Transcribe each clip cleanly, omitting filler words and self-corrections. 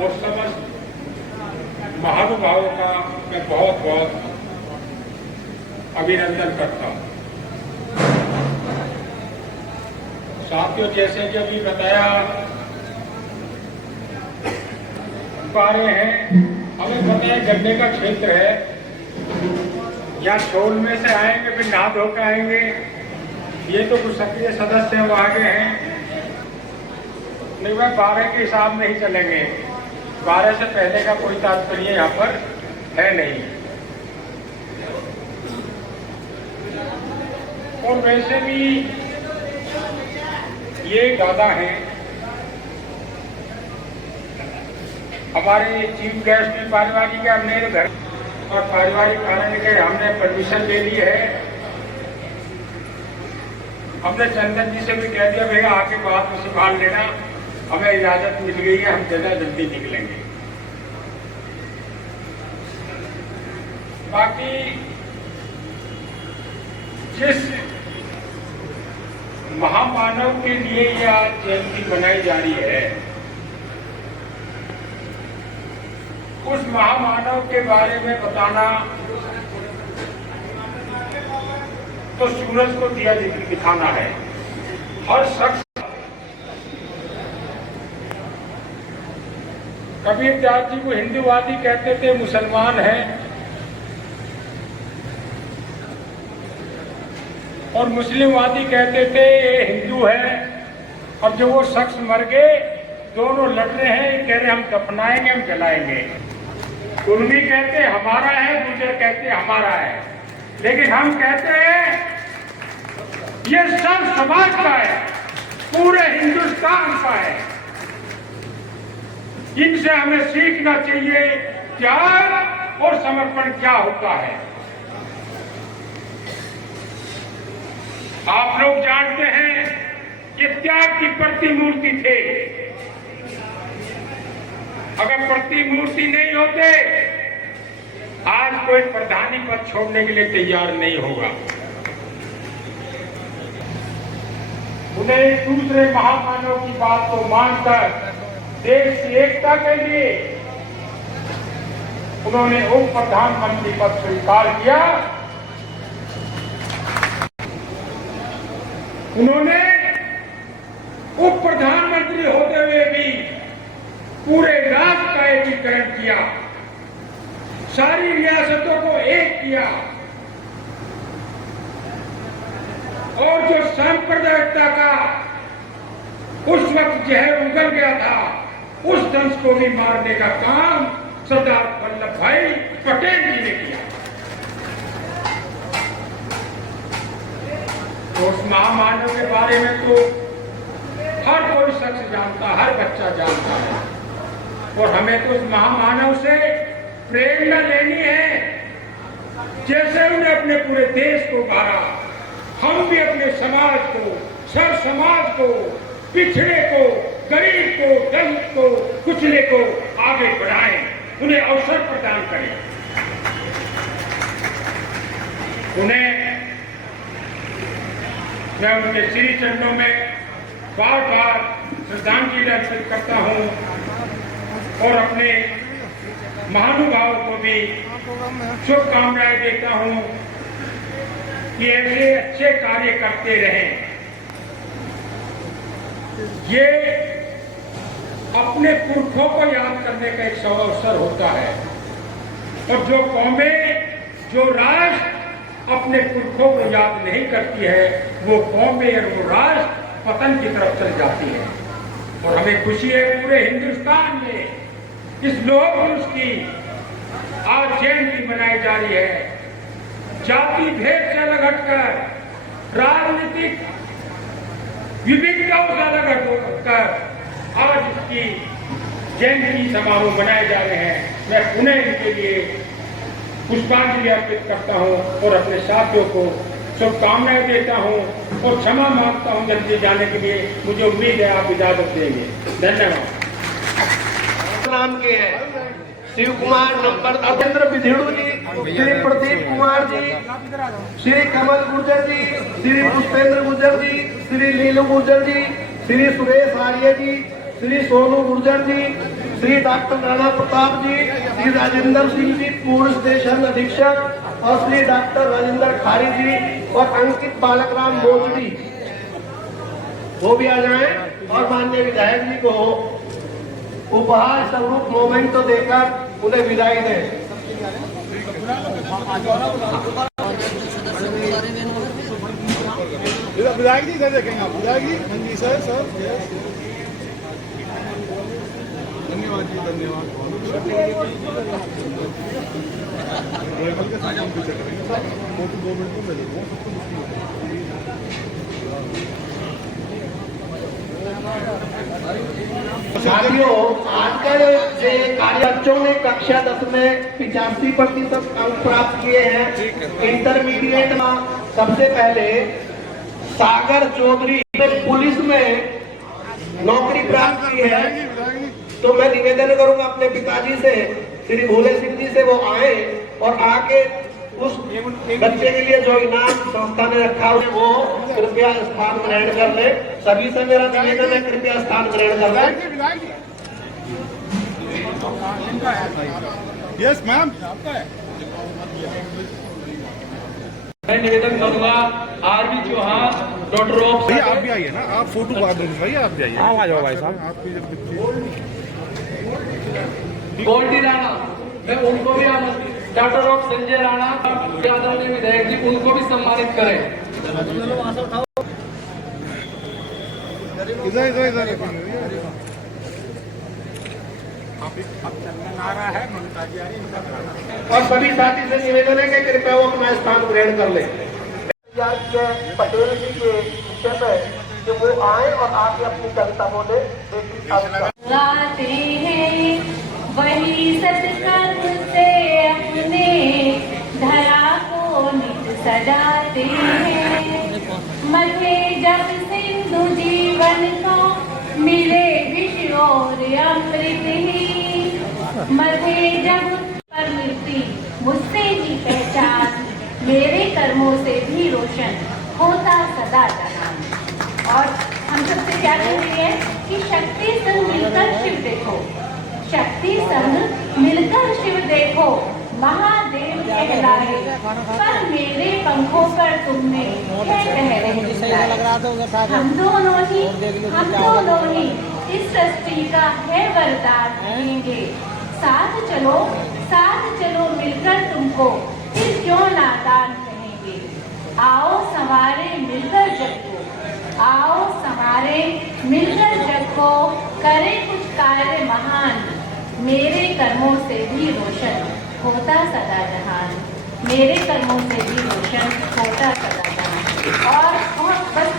और समस्त महानुभावों का मैं बहुत बहुत अभिनंदन करता हूं। साथियों, जैसे कि अभी बताया पा रहे हैं, हमें पता है गन्ने का क्षेत्र है, या शोल में से आएंगे फिर नहा धो के आएंगे। ये तो कुछ सक्रिय सदस्य हैं वो आगे हैं, नहीं वह 12 के हिसाब नहीं चलेंगे। 12 से पहले का कोई तात्पर्य यहाँ पर है नहीं। और वैसे भी ये दादा हैं, हमारे चीफ गेस्ट भी पारिवारिक है, हमने घर और पारिवारिक कारण के हमने परमिशन ले ली है। हमने चंदन जी से भी कह दिया भैया आके बात में संभाल लेना, हमें इजाजत मिल गई है, हम ज्यादा जल्दी निकलेंगे। बाकी जिस महामानव के लिए यह जयंती मनाई जा रही है, उस महामानव के बारे में बताना तो सूरज को दिया दिखाना है। हर शख्स, कबीरदास जी को हिंदूवादी कहते थे, मुसलमान हैं, और मुस्लिमवादी कहते थे ये हिंदू है। और जब वो शख्स मर गए, दोनों लड़ रहे हैं, कह रहे हम दफनाएंगे, हम जलाएंगे। उन्हीं कहते हमारा है, दूसरे कहते हमारा है, लेकिन हम कहते हैं ये सब समाज का है, पूरे हिंदुस्तान का है। इनसे हमें सीखना चाहिए त्याग और समर्पण क्या होता है। आप लोग जानते हैं ये त्याग की प्रतिमूर्ति थे। अगर प्रतिमूर्ति नहीं होते, आज कोई प्रधानी पद छोड़ने के लिए तैयार नहीं होगा। उन्हें दूसरे महामानव की बात को मानकर देश की एकता के लिए उन्होंने उप प्रधानमंत्री पद स्वीकार किया। उन्होंने उप प्रधानमंत्री होते हुए भी पूरे राष्ट्र का एकीकरण किया, सारी रियासतों को एक किया, और जो सांप्रदायिकता का उस वक्त जहर उगल गया था, उस दंश को भी मारने का काम सरदार वल्लभ भाई पटेल जी ने किया। तो उस महामानव के बारे में तो हर कोई शख्स जानता, हर बच्चा जानता है, और हमें तो उस महामानव से प्रेरणा लेनी है। जैसे उन्हें अपने पूरे देश को उभारा, हम भी अपने समाज को, सर समाज को, पिछड़े को, गरीब को, दलित को, कुचले को आगे बढ़ाएं, उन्हें अवसर प्रदान करें। उन्हें मैं उनके श्री चरणों में बार बार श्रद्धांजलि अर्पित करता हूं, और अपने महानुभावों को भी शुभकामनाएं देता हूं कि ऐसे अच्छे कार्य करते रहें। ये अपने पुरखों को याद करने का एक अवसर होता है, और जो कौमें, जो राष्ट्र अपने पुरखों को याद नहीं करती है, वो कौमें और वो राष्ट्र पतन की तरफ चल जाती है। और हमें खुशी है पूरे हिंदुस्तान में इस लौह पुरुष की आज जयंती मनाई जा रही है। जाति भेद से अलग हटकर, राजनीतिक विविधताओं से अलग हटकर आज इसकी जयंती समारोह मनाए जा रहे हैं। मैं पुनः इनके लिए पुष्पांजलि अर्पित करता हूं और अपने साथियों को शुभकामनाएं देता हूं और क्षमा मांगता हूं जल्दी जाने के लिए। मुझे उम्मीद है आप इजाजत देंगे। धन्यवाद। नाम के हैं शिव कुमार नंबर अपेंद्र विधिड़ू जी, श्री प्रदीप कुमार जी, श्री कमल गुर्जर जी, श्री पुष्पेंद्र गुर्जर जी, श्री नीलू गुर्जर जी, श्री सुरेश आर्य जी, श्री सोनू गुर्जर जी, श्री डॉक्टर राणा प्रताप जी, श्री राजेंद्र सिंह जी पूर्व स्टेशन अधीक्षक और श्री डॉक्टर राजेंद्र खारी जी और अंकित बालकराम मोजड़ी वो भी आ जाएं और माननीय विधायक जी को उपहार स्वरूप मोमेंटो देकर उन्हें विदाई दें। विधायक जी इधर देखेंगे आप, विधायक जी मंजी सर धन्यवाद जी, धन्यवाद। फोटो 2 मिनट में मिलेगा। साथियों, आजकल जो कार्य बच्चों ने कक्षा 10 में 85% अंक प्राप्त किए हैं। इंटरमीडिएट में सबसे पहले सागर चौधरी ने पुलिस में नौकरी प्राप्त की है। तो मैं निवेदन करूंगा अपने पिताजी से, श्री भोले सिंह जी से, वो आए और आके उस बच्चे के लिए जो इनाम संस्था ने रखा है वो कृपया स्थान ग्रहण कर ले। सभी से मेरा निवेदन है, कृपया स्थान ग्रहण कर ले। यस मैम, मैं निवेदन करूंगा आरबी चौहान, डॉक्टर ऑफ भैया आप भी आइए ना, आप फोटो बाद में भैया आप भी आइए। आ जाओ भाई साहब। आपकी जब बच्चे गोल्डी राणा, मैं उनको भी डॉक्टर ऑफ संजय राणा आदरणीय विधायक जी, उनको भी सम्मानित करें। इधर इधर इधर और सभी साथी से निवेदन है कि कृपया वो अपना स्थान ग्रहण कर ले। पटेल जी के विषय में कि वो आए और आके अपनी कविता बोले। गाते हैं वही सत्कर्म से अपने धरा को नित सजाते हैं। मथे जब सिंधु जीवन को मिले विष और अमृत ही, मथे जब पर मिलती मुझसे ही पहचान, मेरे कर्मों से भी रोशन होता सदा जहान। और हम सबसे क्या कह रही है कि शक्ति संग मिलकर शिव देखो, शक्ति संग मिलकर शिव देखो, महादेव कहलाए, पर मेरे पंखों पर तुमने हम दोनों ही इस सृष्टि का है वरदान देंगे। साथ चलो मिलकर तुमको इस क्यों नादान कहेंगे। आओ संवारे मिलकर जग को, आओ संवारे मिलकर जग को, करे कुछ कार्य महान, मेरे कर्मों से भी रोशन होता सदा जहान, मेरे कर्मों से भी रोशन होता सदा जहान। और बस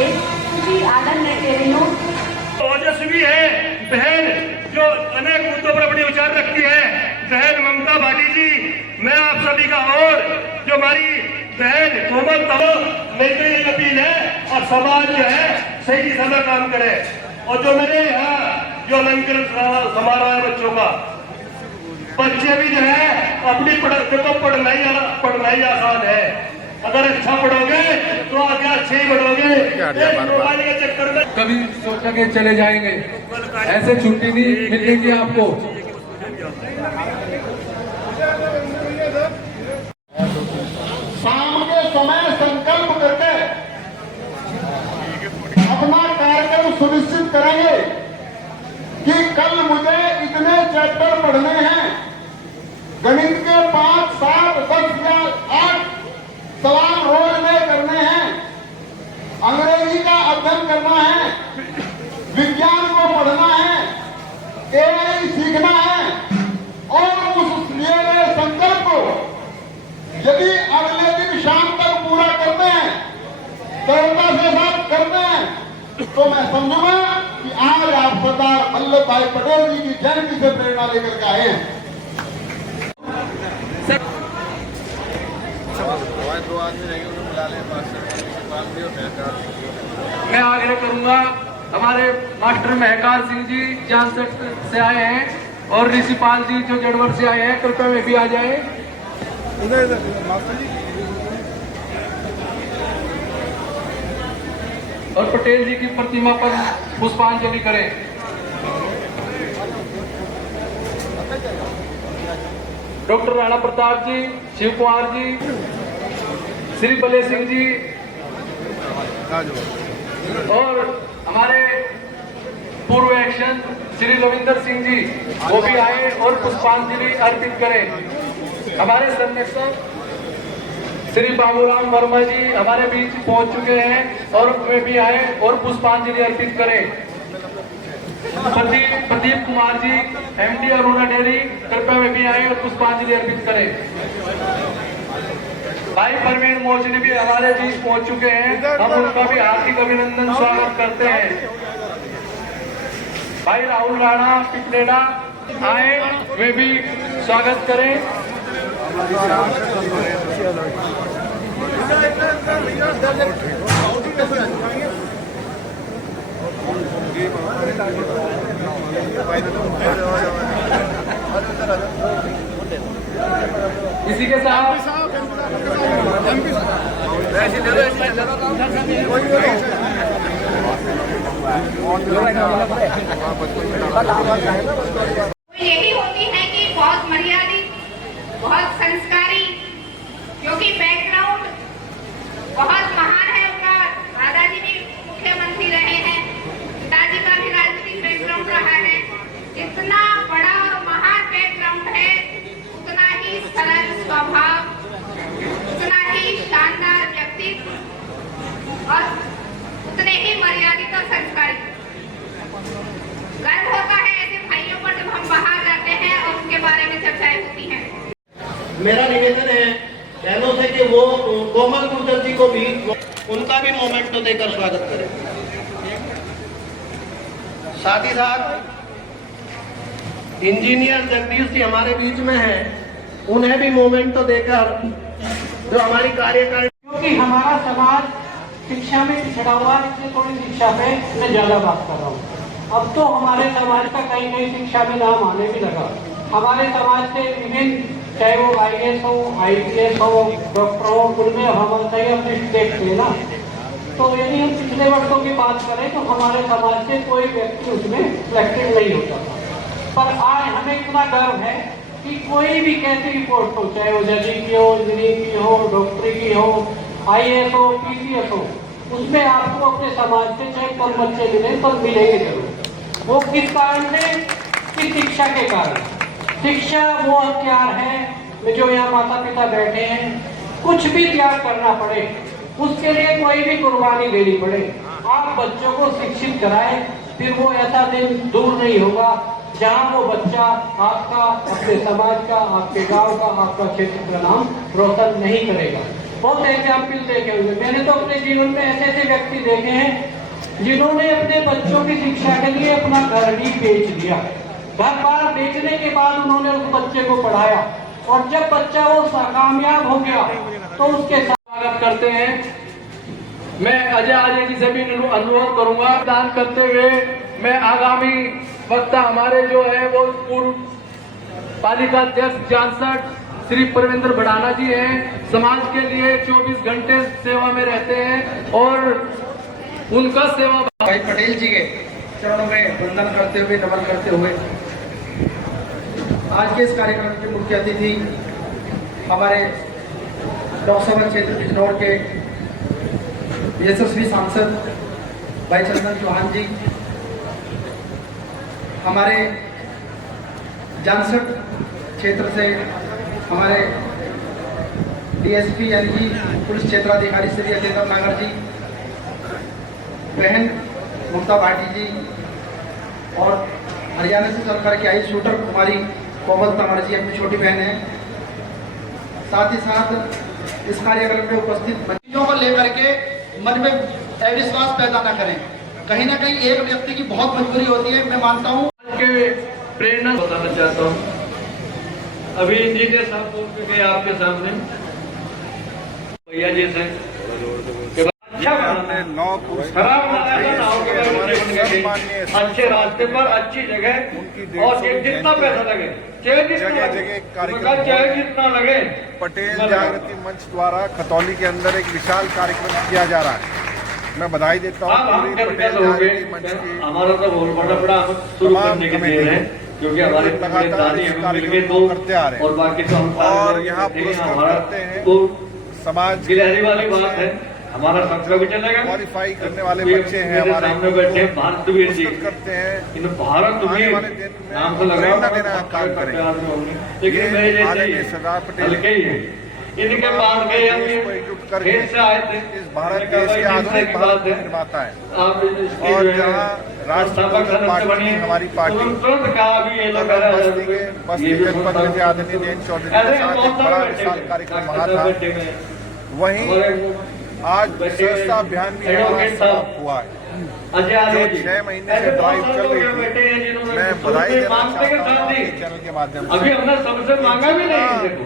एक खुशी आनंद में कह रही हूँ। ओजस्वी है बहन जो अनेक मुद्दों पर अपने विचार रखती है, बहन ममता भाटी जी, मैं आप सभी का और जो हमारी बहन कोमल तहो मेरी एक अपील है और समाज जो है सही दिशा में काम करे। और जो मेरे यहाँ जो अलंकरण समारोह है बच्चों का, बच्चे भी जो है अपनी देखो पढ़नाई आसान है, अगर अच्छा पढ़ोगे तो आगे अच्छे ही बढ़ोगे। मोबाइल के चक्कर में कभी सोचा के चले जाएंगे, ऐसे छुट्टी नहीं मिलेगी आपको। शाम के समय संकल्प करके अपना कार्यक्रम सुनिश्चित करेंगे कि कल मुझे इतने चैप्टर पढ़ने हैं, गणित के 5, 7, 10 या 8 सवाल रोज में करने हैं, अंग्रेजी का अध्ययन करना है, विज्ञान को पढ़ना है, एआई सीखना है। और उस लिए गए संकल्प को यदि अगले दिन शाम तक पूरा करते हैं, दृढ़ता से साथ करते हैं, तो मैं समझूंगा कि आज आप सरदार वल्लभ भाई पटेल जी की जयंती से प्रेरणा लेकर के आए हैं। मैं आग्रह करूंगा, हमारे मास्टर महकार सिंह जी जानसठ से आए हैं और ऋषिपाल जी जो जड़वर से आए हैं, कृपया में भी आ जाए। इधर मास्टर जी, और पटेल जी की प्रतिमा पर पुष्पांजलि करें। डॉक्टर राणा प्रताप जी, शिव कुमार जी, श्री बले सिंह जी और हमारे पूर्व एक्शन श्री रविंदर सिंह जी वो भी आए और पुष्पांजलि अर्पित करें। हमारे संरक्षक श्री बाबूराम वर्मा जी हमारे बीच पहुंच चुके हैं और वे भी आए और पुष्पांजलि अर्पित करें। प्रदीप कुमार जी एमडी अरुणा डेयरी कृपया वे भी आए और पुष्पांजलि अर्पित करें। भाई परवीन मोचनी भी हमारे बीच पहुंच चुके हैं, हम उनका भी हार्दिक अभिनंदन स्वागत करते हैं। भाई राहुल राणा पिपलेड़ा आए, वे भी स्वागत करें। इसी के साथ यही होती है कि बहुत मर्यादित, बहुत संस्कारी, क्योंकि बैकग्राउंड बहुत महान है उनका। दादाजी भी मुख्यमंत्री रहे हैं, पिताजी का भी राजनीतिक बैकग्राउंड रहा है। जितना बड़ा और महान बैकग्राउंड है उतना ही सरल स्वभाव, उतना ही शानदार व्यक्तित्व और उतने ही मर्यादित और संस्कारी। गर्व होता है ऐसे भाइयों पर जब हम बाहर जाते हैं और उनके बारे में चर्चाएं होती हैं। मेरा निवेदन है बहनों से कि वो कोमल गुर्जर जी को भी उनका भी मोमेंटो देकर स्वागत करें। साथ ही साथ इंजीनियर जगदीश जी हमारे बीच में हैं, उन्हें भी मोमेंटो देकर जो हमारी कार्यकारिणी, क्योंकि हमारा समाज शिक्षा में पिछड़ा हुआ है, इसलिए थोड़ी शिक्षा पे मैं ज्यादा बात कर रहा हूँ। अब तो हमारे समाज का कहीं कहीं शिक्षा में नाम आने भी लगा। हमारे समाज से विभिन्न, चाहे वो IAS हो, IPS हो, डॉक्टर हो, उनमें हम सही अपने स्टेट थे ना। तो यदि हम पिछले वर्षों की बात करें तो हमारे समाज से कोई व्यक्ति उसमें सिलेक्टेड नहीं होता था। पर आज हमें इतना गर्व है कि कोई भी कैसी रिपोर्ट हो, चाहे वो जजिंग की हो, इंजीनियरिंग की हो, डॉक्टरी की हो, IAS हो, PCS हो, उसमें आपको अपने समाज से चाहे कम बच्चे मिले पर मिलेंगे जरूर। वो किस कारण से? कि शिक्षा के कारण। शिक्षा वो हथियार है जो यहाँ माता पिता बैठे हैं, कुछ भी त्याग करना पड़े, उसके लिए कोई भी कुर्बानी देनी पड़े, आप बच्चों को शिक्षित कराएं, फिर वो ऐसा दिन दूर नहीं होगा जहाँ वो बच्चा आपका, अपने समाज का, आपके गांव का, आपका क्षेत्र का नाम रोशन नहीं करेगा। बहुत एग्जाम्पल देखे हुए मैंने तो अपने जीवन में ऐसे ऐसे व्यक्ति देखे हैं जिन्होंने अपने बच्चों की शिक्षा के लिए अपना घर ही बेच दिया। घर बार बेचने के बाद उन्होंने उस बच्चे को पढ़ाया और जब बच्चा वो कामयाब हो गया तो उसके स्वागत करते हैं। मैं अजय जी से भी अनुरोध करूंगा, दान करते हुए मैं आगामी वक्ता हमारे जो है वो पूर्व पालिका अध्यक्ष जानसठ श्री परविंदर बड़ाना जी हैं। समाज के लिए 24 घंटे सेवा में रहते हैं और उनका सेवा भाई पटेल जी के चरणों में वंदन करते हुए, नमन करते हुए, आज के इस कार्यक्रम के मुख्य अतिथि हमारे लोकसभा क्षेत्र बिजनौर के यशस्वी सांसद भाई चंदन चौहान जी, हमारे जानसठ क्षेत्र से हमारे DSP यानी कि पुलिस क्षेत्राधिकारी श्री अजेंद्र नागर जी, बहन ममता भाटी जी और हरियाणा से चल करके आई शूटर कुमारी कोमल तंवर जी अपनी छोटी बहन है। साथ ही साथ इस कार्यक्रम में उपस्थित बच्चों को लेकर के मन में अविश्वास पैदा न करें। कहीं ना कहीं एक व्यक्ति की बहुत मजबूरी होती है, मैं मानता हूँ। प्रेरणा बताना चाहता हूँ। अभी इंजीनियर साहब बोल के गए आपके सामने भैया जी से अच्छे रास्ते पर, अच्छी जगह और जितना पैसा लगे, चाहे जितना लगे। पटेल जागृति मंच द्वारा खतौली के अंदर एक विशाल कार्यक्रम किया जा रहा है। मैं बधाई देता हूँ पूरी पटेल जागृति मंच की हमारा तो बहुत बड़ा शुरू करने के लिए है। क्योंकि हमारे लगातार दादी इस हमें मिल गए कार्यक्रम को करते आ रहे हैं और बाकी तो हम और यहाँ पुरस्कृत करते हैं तो समाज गिलहरी वाली बात है, हमारा संकल्प भी चलेगा। क्वालिफाई करने वाले ये बच्चे हैं मेरे हमारे, सामने बैठे हैं भारतवीर जी, पुरस्कृत करते हैं। इन भारतवीर आने वाले दिन में नाम तो लगा प्रेरणा देने का काम करेंगे। लेकिन ये मेरे आदरणीय जैसे सरदार पटेल हल्के ही है। इनके पास गए हम देश को एकजुट करके फिर से आए थे, इस भारत मैंने कहा, देश भाई, के चिंता आधुनिक की भारत बात के है। निर्माता है आप इसकी और जो है जहाँ राष्ट्रवादी संस्थापक पार्टी बनी है, हमारी पार्टी तो तुरंत कहा भी ये लोग बस्ती जनपद में आदरणीय जयंत चौधरी के साथ एक बड़ा विशाल कार्यक्रम वहाँ था। वहीं आज स्वच्छता अभियान भी हमारा समाप्त हुआ है जो 6 महीने से ड्राइव चल रही थी। मैं बधाई देना चाहता हूँ आपके चैनल के माध्यम अभी से। हमने सबसे मांगा भी नहीं किसी को,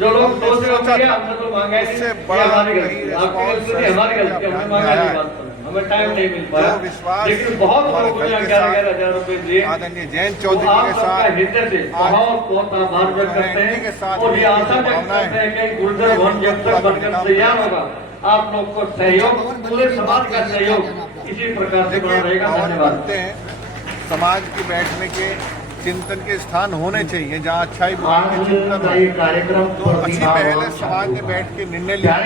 जो लोग सोच रहे होंगे हमने तो मांगा ही इससे नहीं, बड़ा हमारी कहीं गलती, आपकी response गलती नहीं, हमारी गलती, हमने मांगा नहीं बात करना, हमें टाइम नहीं मिल पाया। जो विश्वास लेकिन बहुत हमारे लोगों ने घर के 11,000 रुपए दिए, आदरणीय जयंत तो चौधरी आप के सबका साथ हृदय से आज बहुत बहुत आभार व्यक्त करते इन्हीं के हैं साथ और ये जो आशा व्यक्त भावनाएं करते हैं कि गुर्जर भवन जब तक बनकर तैयार होगा, आप लोग को सहयोग, पूरे समाज का सहयोग इसी प्रकार से बना देखिए रहेगा। भवन धन्यवाद। बनते हैं, समाज के बैठने के चिंतन के स्थान होने चाहिए जहाँ अच्छाई बुराई के चिंतन हो। कार्यक्रम तो अच्छी पहल है, समाज ने बैठ के निर्णय लिया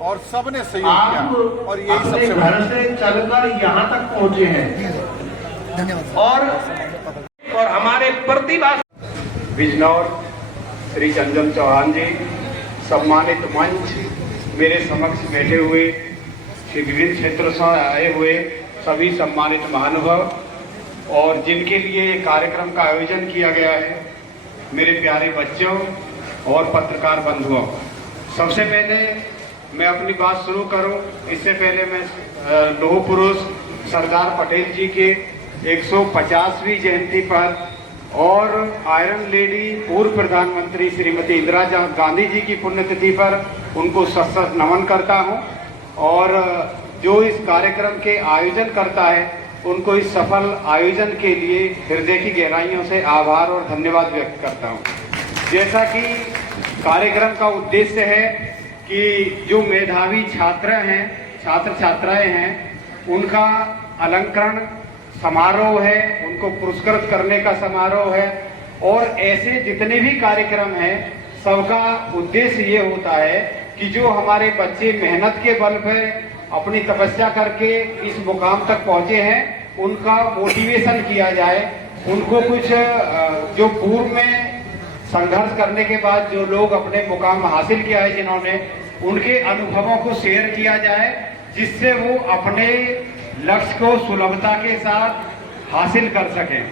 और सबने सहयोग किया और यही सबसे घर बड़ा से चलकर यहाँ तक पहुँचे हैं और हमारे प्रतिभा बिजनौर श्री चंदन चौहान जी, सम्मानित मंच, मेरे समक्ष बैठे हुए विभिन्न क्षेत्रों से आए हुए सभी सम्मानित महानुभाव और जिनके लिए ये कार्यक्रम का आयोजन किया गया है, मेरे प्यारे बच्चों और पत्रकार बंधुओं, सबसे पहले मैं अपनी बात शुरू करूं, इससे पहले मैं लौह पुरुष सरदार पटेल जी के 150वीं जयंती पर और आयरन लेडी पूर्व प्रधानमंत्री श्रीमती इंदिरा गांधी जी की पुण्यतिथि पर उनको सशक्त नमन करता हूं और जो इस कार्यक्रम के आयोजन करता है उनको इस सफल आयोजन के लिए हृदय की गहराइयों से आभार और धन्यवाद व्यक्त करता हूं। जैसा कि कार्यक्रम का उद्देश्य है कि जो मेधावी छात्र हैं, छात्र छात्राएं हैं, उनका अलंकरण समारोह है, उनको पुरस्कृत करने का समारोह है और ऐसे जितने भी कार्यक्रम हैं सबका उद्देश्य ये होता है कि जो हमारे बच्चे मेहनत के बल पर अपनी तपस्या करके इस मुकाम तक पहुंचे हैं उनका मोटिवेशन किया जाए, उनको कुछ जो पूर्व में संघर्ष करने के बाद जो लोग अपने मुकाम हासिल किया है जिन्होंने, उनके अनुभवों को शेयर किया जाए जिससे वो अपने लक्ष्य को सुलभता के साथ हासिल कर सकें।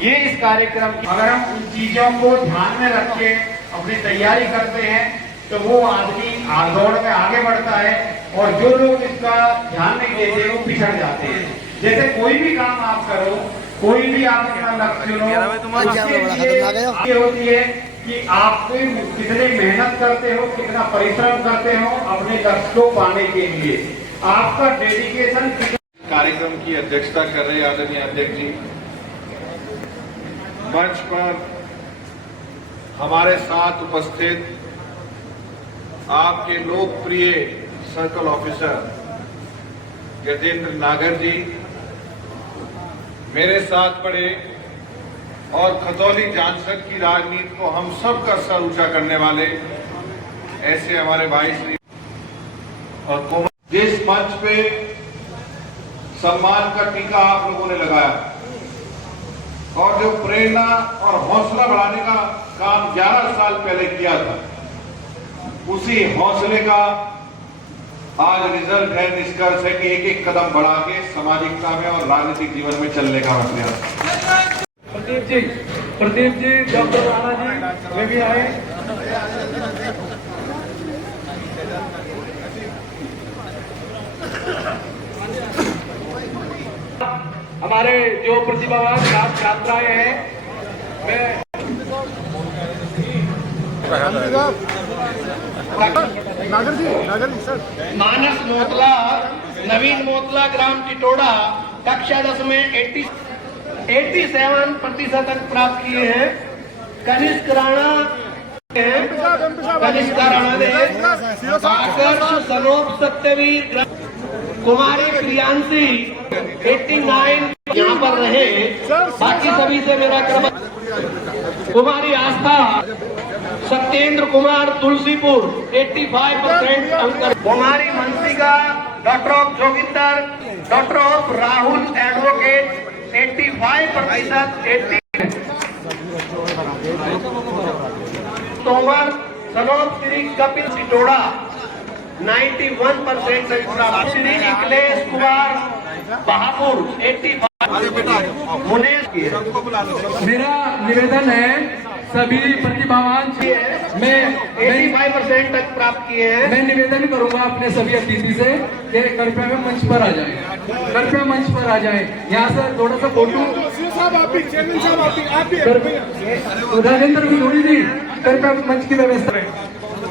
ये इस कार्यक्रम की अगर हम उन चीजों को ध्यान में रख के अपनी तैयारी करते हैं तो वो आदमी दौड़ में आगे बढ़ता है और जो लोग इसका ध्यान नहीं देते वो पिछड़ जाते हैं। जैसे कोई भी काम आप करो, कोई भी आप अपना लक्ष्य चुनो, ये होती है कि आप कितने मेहनत करते हो, कितना परिश्रम करते हो अपने लक्ष्य को पाने के लिए, आपका डेडिकेशन। कार्यक्रम की अध्यक्षता कर रहे आदरणीय अध्यक्ष जी, मंच पर हमारे साथ उपस्थित आपके लोकप्रिय सर्कल ऑफिसर गजेंद्र नागर जी, मेरे साथ पड़े और खतौली जानसठ की राजनीति को हम सब का सर ऊंचा करने वाले ऐसे हमारे भाई श्री और कोमल, जिस मंच पे सम्मान का टीका आप लोगों ने लगाया और जो प्रेरणा और हौसला बढ़ाने का काम 11 साल पहले किया था, उसी हौसले का आज रिजल्ट है, निष्कर्ष है कि एक एक कदम बढ़ा के सामाजिकता में और राजनीतिक जीवन में चलने का प्रयास। प्रदीप जी, डॉक्टर राणा जी वे भी आए। हमारे जो प्रतिभावान छात्र छात्राएं हैं, मैं नागर जी सर। मानस मोतला, नवीन मोतला, ग्राम टिटोड़ा, कक्षा 10 में 87% अंक प्राप्त किए हैं। कनिष्क राणा ने आकर्ष सनोप सत्यवीर, कुमारी प्रियांशी 89, यहाँ पर रहे। बाकी सभी से मेरा क्रम। कुमारी आस्था सत्येंद्र कुमार तुलसीपुर 85% अंक। Kumari Mansika doctor of Joginder doctor of Rahul advocate 85%। Tomar Sanoj Shri Kapil Sitoda 91% Shri Niklesh Kumar Bahapur 85। Munesh की मेरा निवेदन है सभी प्रतिभावान मैं 85% तक प्राप्त किए हैं। मैं निवेदन करूंगा अपने सभी अतिथि से कि कृपया में मंच पर आ जाएं, कृपया मंच पर आ जाएं। यहाँ से थोड़ा सा फोटो राजेंद्र विधोड़ी जी कृपया मंच की व्यवस्था है।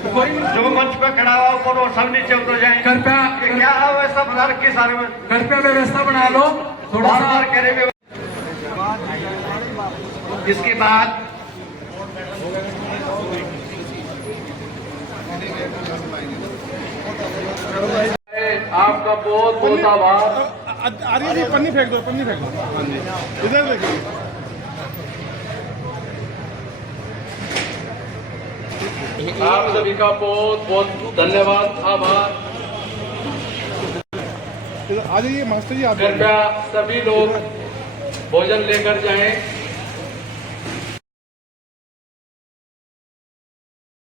जो मंच पर खड़ा हुआ वो सब नीचे उतर जाए। कृपया क्या है वैसा बता के सारे में कृपया व्यवस्था बना लो थोड़ा सा। इसके बाद आपका बहुत बहुत आभार। आर्य जी पन्नी फेंक दो, पन्नी फेंक दो। इधर देखिए। आप सभी का बहुत बहुत धन्यवाद, आभार। आ जाइए मास्टर जी, आप कृपया सभी लोग भोजन लेकर जाएं।